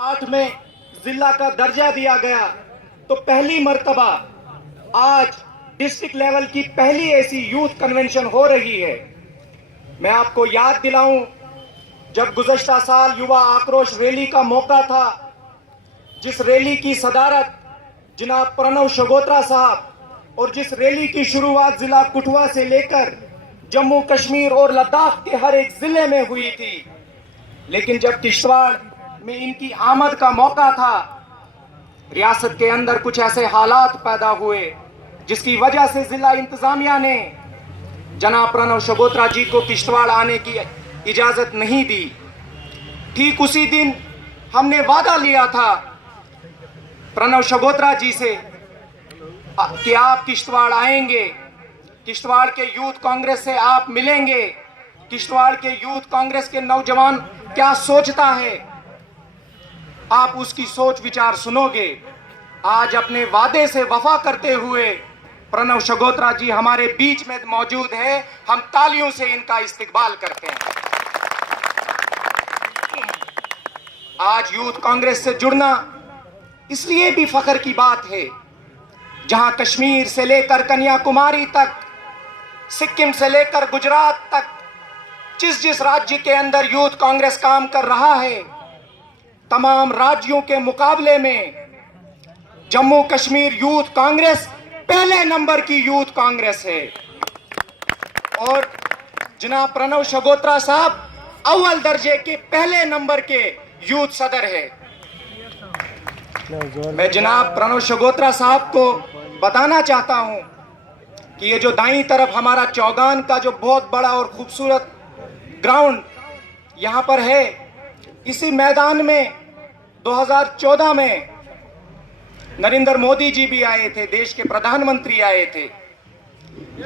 8 में जिला का दर्जा दिया गया, तो पहली मर्तबा आज डिस्ट्रिक्ट लेवल की पहली ऐसी यूथ कन्वेंशन हो रही है। मैं आपको याद दिलाऊं, जब गुज़श्ता साल युवा आक्रोश रैली का मौका था, जिस रैली की सदारत जनाब प्रणव शगोत्रा साहब और जिस रैली की शुरुआत जिला कठुआ से लेकर जम्मू कश्मीर और लद्दाख के हर एक जिले में हुई थी, लेकिन जब किश्तवाड़ में इनकी आमद का मौका था, रियासत के अंदर कुछ ऐसे हालात पैदा हुए जिसकी वजह से जिला इंतजामिया ने जनाब प्रणव शगोत्रा जी को किश्तवाड़ आने की इजाजत नहीं दी। ठीक उसी दिन हमने वादा लिया था प्रणव शगोत्रा जी से कि आप किश्तवाड़ आएंगे, किश्तवाड़ के यूथ कांग्रेस से आप मिलेंगे, किश्तवाड़ के यूथ कांग्रेस के नौजवान क्या सोचता है, आप उसकी सोच विचार सुनोगे। आज अपने वादे से वफा करते हुए प्रणव शगोत्रा जी हमारे बीच में मौजूद है, हम तालियों से इनका इस्तकबाल करते हैं। आज यूथ कांग्रेस से जुड़ना इसलिए भी फख्र की बात है, जहां कश्मीर से लेकर कन्याकुमारी तक, सिक्किम से लेकर गुजरात तक, जिस जिस राज्य के अंदर यूथ कांग्रेस काम कर रहा है, तमाम राज्यों के मुकाबले में जम्मू कश्मीर यूथ कांग्रेस पहले नंबर की यूथ कांग्रेस है। और जनाब प्रणव शगोत्रा साहब अव्वल दर्जे के पहले नंबर के यूथ सदर है। मैं जनाब प्रणव शगोत्रा साहब को बताना चाहता हूं कि ये जो दाईं तरफ हमारा चौगान का जो बहुत बड़ा और खूबसूरत ग्राउंड यहां पर है, इसी मैदान में 2014 में नरेंद्र मोदी जी भी आए थे, देश के प्रधानमंत्री आए थे।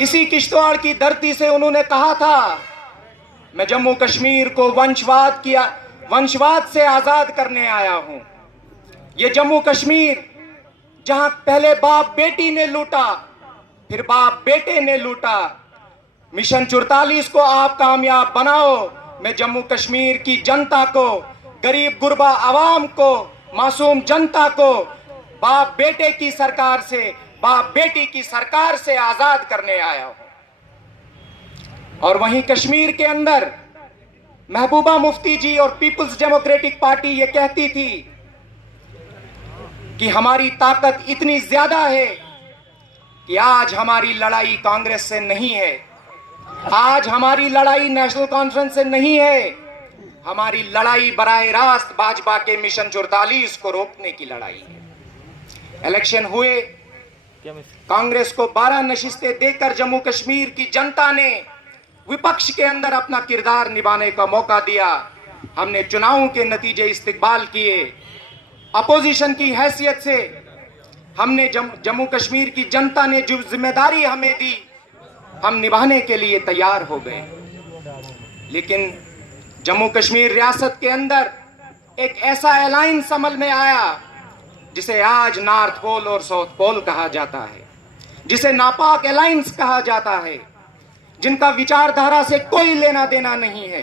इसी किश्तवाड़ की धरती से उन्होंने कहा था, मैं जम्मू कश्मीर को वंशवाद से आजाद करने आया हूं। ये जम्मू कश्मीर जहां पहले बाप बेटी ने लूटा, फिर बाप बेटे ने लूटा, मिशन 44 को आप कामयाब बनाओ। मैं जम्मू कश्मीर की जनता को, गरीब गुरबा आवाम को, मासूम जनता को बाप बेटे की सरकार से, बाप बेटी की सरकार से आजाद करने आया हूं। और वहीं कश्मीर के अंदर महबूबा मुफ्ती जी और पीपल्स डेमोक्रेटिक पार्टी ये कहती थी कि हमारी ताकत इतनी ज्यादा है कि आज हमारी लड़ाई कांग्रेस से नहीं है, आज हमारी लड़ाई नेशनल कॉन्फ्रेंस से नहीं है, हमारी लड़ाई बराह रास्त भाजपा के मिशन 44 को रोकने की लड़ाई है। इलेक्शन हुए, कांग्रेस को 12 नशिस्तें देकर जम्मू कश्मीर की जनता ने विपक्ष के अंदर अपना किरदार निभाने का मौका दिया। हमने चुनावों के नतीजे इस्तकबाल किए, अपोजिशन की हैसियत से हमने जम्मू कश्मीर की जनता ने जो जिम्मेदारी हमें दी, हम निभाने के लिए तैयार हो गए। लेकिन जम्मू कश्मीर रियासत के अंदर एक ऐसा अलायंस अमल में आया जिसे आज नॉर्थ पोल और साउथ पोल कहा जाता है, जिसे नापाक अलायंस कहा जाता है, जिनका विचारधारा से कोई लेना देना नहीं है।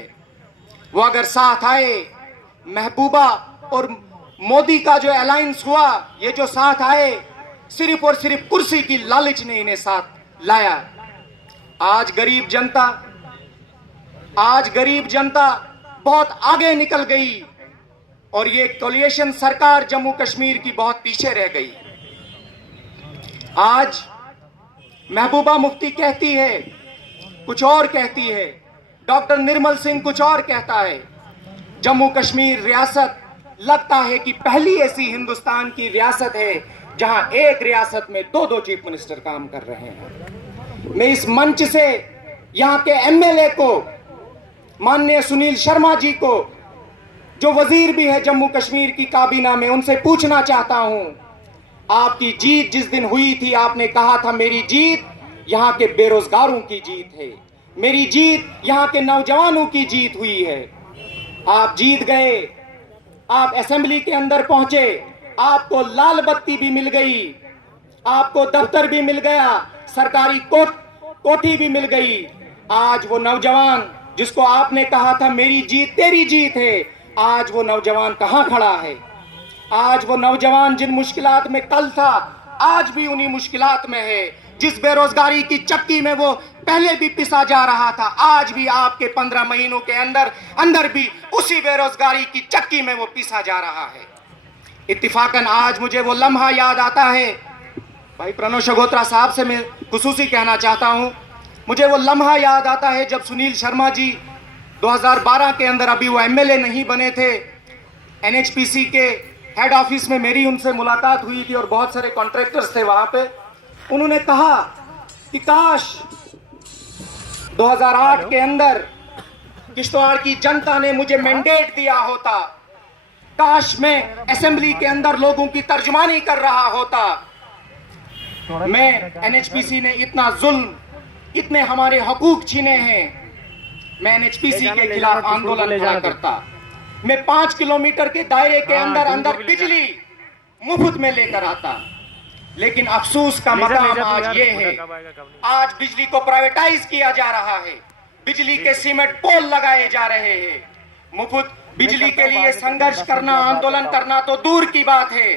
वो अगर साथ आए, महबूबा और मोदी का जो अलायंस हुआ, ये जो साथ आए, सिर्फ और सिर्फ कुर्सी की लालच ने इन्हें साथ लाया। आज गरीब जनता बहुत आगे निकल गई और ये कोलिशन सरकार जम्मू कश्मीर की बहुत पीछे रह गई। आज महबूबा मुफ्ती कहती है, कुछ और कहती है, डॉक्टर निर्मल सिंह कुछ और कहता है। जम्मू कश्मीर रियासत लगता है कि पहली ऐसी हिंदुस्तान की रियासत है जहां एक रियासत में 2-2 चीफ मिनिस्टर काम कर रहे हैं। मैं इस मंच से यहां के एमएलए को, माननीय सुनील शर्मा जी को, जो वजीर भी है जम्मू कश्मीर की काबीना में, उनसे पूछना चाहता हूं, आपकी जीत जिस दिन हुई थी, आपने कहा था मेरी जीत यहां के बेरोजगारों की जीत है, मेरी जीत यहां के नौजवानों की जीत हुई है। आप जीत गए, आप असेंबली के अंदर पहुंचे, आपको लाल बत्ती भी मिल गई, आपको दफ्तर भी मिल गया, सरकारी कोठी भी मिल गई। आज वो नौजवान जिसको आपने कहा था मेरी जीत तेरी जीत है, आज वो नौजवान कहां खड़ा है? आज वो नौजवान जिन मुश्किलात में कल था, आज भी उन्हीं मुश्किलात में है। जिस बेरोजगारी की चक्की में वो पहले भी पिसा जा रहा था, आज भी आपके 15 महीनों के अंदर भी उसी बेरोजगारी की चक्की में वो पिसा जा रहा है। इत्तिफाकन आज मुझे वो लम्हा याद आता है, भाई प्रणव शगोत्रा साहब से मैं खुसूसी कहना चाहता हूं, मुझे वो लम्हा याद आता है जब सुनील शर्मा जी 2012 के अंदर, अभी वो एमएलए नहीं बने थे, एनएचपीसी के हेड ऑफिस में मेरी उनसे मुलाकात हुई थी और बहुत सारे कॉन्ट्रैक्टर्स थे वहां पे। उन्होंने कहा कि काश 2008 के अंदर किश्तवाड़ की जनता ने मुझे मैंडेट दिया होता, काश मैं असेंबली के अंदर लोगों की तर्जुमानी कर रहा होता। मैं एनएचपीसी ने इतना जुल्म, इतने हमारे हकूक छीने हैं, मैं एनएचपीसी के खिलाफ आंदोलन खड़ा करता। मैं 5 किलोमीटर के दायरे के अंदर बिजली मुफ्त में लेकर आता। लेकिन अफसोस का मकाम आज ये है, आज बिजली को प्राइवेटाइज किया जा रहा है, बिजली के सीमेंट पोल लगाए जा रहे हैं। मुफ्त बिजली के लिए संघर्ष करना, आंदोलन करना तो दूर की बात है।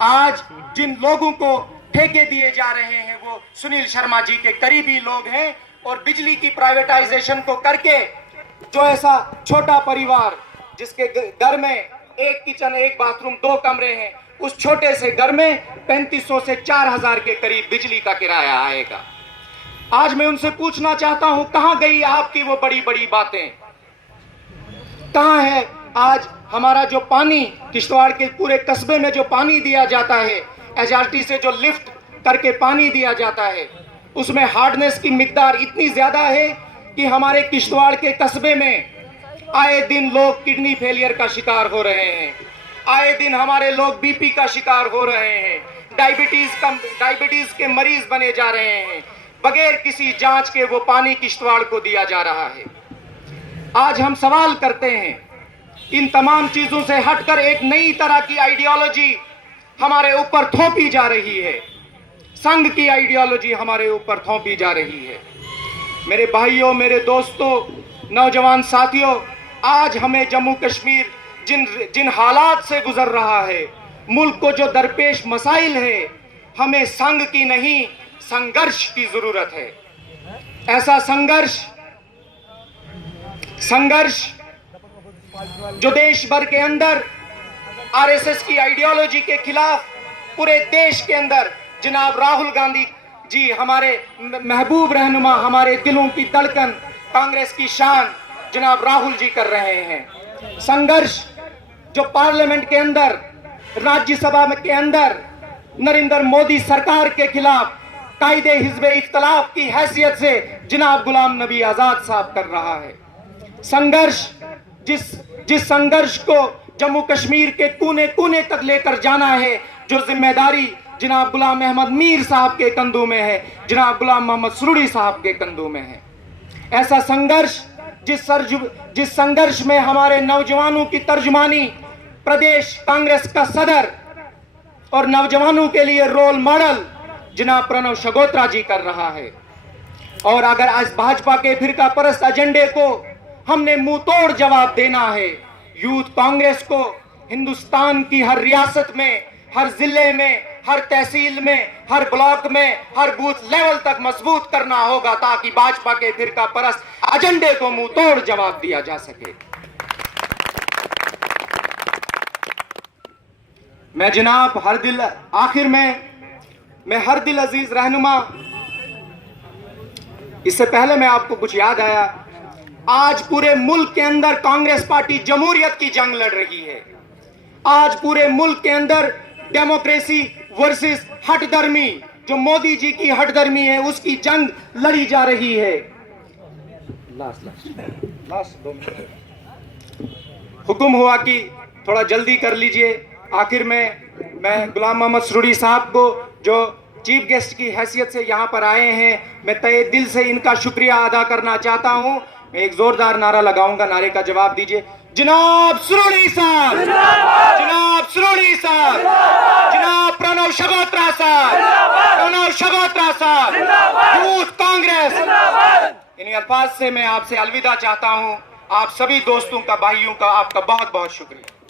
आज जिन लोगों को ठेके दिए जा रहे हैं वो सुनील शर्मा जी के करीबी लोग हैं, और बिजली की प्राइवेटाइजेशन को करके जो ऐसा छोटा परिवार जिसके घर में एक किचन, एक बाथरूम, 2 कमरे हैं, उस छोटे से घर में 3500 से 4000 के करीब बिजली का किराया आएगा। आज मैं उनसे पूछना चाहता हूं, कहां गई आपकी वो बड़ी बड़ी बातें? कहां है आज हमारा जो पानी, किश्तवाड़ के पूरे कस्बे में जो पानी दिया जाता है, एचआरटी से जो लिफ्ट करके पानी दिया जाता है, उसमें हार्डनेस की मिकदार इतनी ज्यादा है कि हमारे किश्तवाड़ के कस्बे में आए दिन लोग किडनी फेलियर का शिकार हो रहे हैं, आए दिन हमारे लोग बीपी का शिकार हो रहे हैं, डायबिटीज के मरीज बने जा रहे हैं। बगैर किसी जांच के वो पानी किश्तवाड़ को दिया जा रहा है। आज हम सवाल करते हैं, इन तमाम चीजों से हटकर एक नई तरह की आइडियोलॉजी हमारे ऊपर थोपी जा रही है, संघ की आइडियोलॉजी हमारे ऊपर थोपी जा रही है। मेरे भाइयों, मेरे दोस्तों, नौजवान साथियों, आज हमें जम्मू कश्मीर जिन हालात से गुजर रहा है, मुल्क को जो दरपेश मसाइल है, हमें संघ की नहीं संघर्ष की जरूरत है। ऐसा संघर्ष जो देश भर के अंदर आरएसएस की आइडियोलॉजी के खिलाफ पूरे देश के अंदर जनाब राहुल गांधी जी, हमारे महबूब रहनुमा, हमारे दिलों की धड़कन, कांग्रेस की शान जनाब राहुल जी कर रहे हैं। संघर्ष जो पार्लियामेंट के अंदर, राज्यसभा के अंदर नरेंद्र मोदी सरकार के खिलाफ कायदे हिज़्ब इख्तिलाफ की हैसियत से जनाब गुलाम नबी आजाद साहब कर रहा है। संघर्ष जिस संघर्ष को जम्मू कश्मीर के कोने कोने तक लेकर जाना है, जो जिम्मेदारी जनाब गुलाम अहमद मीर साहब के कंधों में है, जनाब गुलाम मोहम्मद सरूड़ी साहब के कंधों में है। ऐसा संघर्ष जिस संघर्ष में हमारे नौजवानों की तर्जुमानी प्रदेश कांग्रेस का सदर और नौजवानों के लिए रोल मॉडल जनाब प्रणव शगोत्रा जी कर रहा है। और अगर आज भाजपा के फिरका परस्त एजेंडे को हमने मुंह तोड़ जवाब देना है, यूथ कांग्रेस को हिंदुस्तान की हर रियासत में, हर जिले में, हर तहसील में, हर ब्लॉक में, हर बूथ लेवल तक मजबूत करना होगा, ताकि भाजपा के फिरका परस्त एजेंडे को मुंह तोड़ जवाब दिया जा सके। मैं जनाब आखिर में मैं हर दिल अजीज रहनुमा, इससे पहले मैं आपको कुछ याद आया, आज पूरे मुल्क के अंदर कांग्रेस पार्टी जमहूरियत की जंग लड़ रही है। आज पूरे मुल्क के अंदर डेमोक्रेसी वर्सेस हठधर्मी, जो मोदी जी की हठधर्मी है, उसकी जंग लड़ी जा रही है। लास्ट 2 मिनट हुक्म हुआ कि थोड़ा जल्दी कर लीजिए। आखिर में मैं गुलाम मोहम्मद सरूड़ी साहब को, जो चीफ गेस्ट की हैसियत से यहाँ पर आए हैं, मैं तहे दिल से इनका शुक्रिया अदा करना चाहता हूँ। मैं एक जोरदार नारा लगाऊंगा, नारे का जवाब दीजिए। जनाब सरूड़ी साहब, जनाब सरूड़ी साहब, जनाब प्रणव शगोत्रा साहब, प्रणव शगोत्रा साहब, यूथ कांग्रेस। इन अल्फाज से मैं आपसे अलविदा चाहता हूँ। आप सभी दोस्तों का, भाइयों का, आपका बहुत बहुत शुक्रिया।